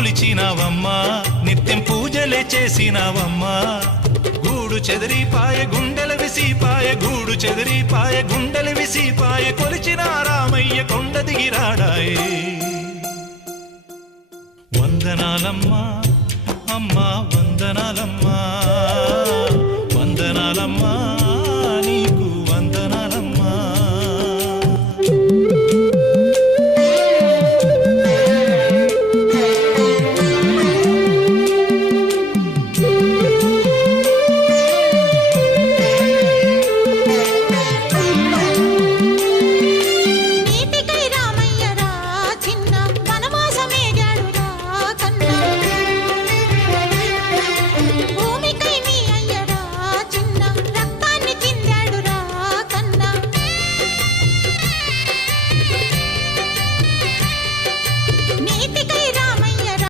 కొలిచినావమ్మా నిత్యం పూజలే చేసినావమ్మా గూడు చెదిరిపాయ గుండెల విసిపాయ గూడు చెదిరిపాయ గుండెల విసిపాయ కొలిచిన రామయ్య కొండ దిగిరాడాయే వందనాలమ్మా అమ్మా వందనాలమ్మా వందనాలమ్మా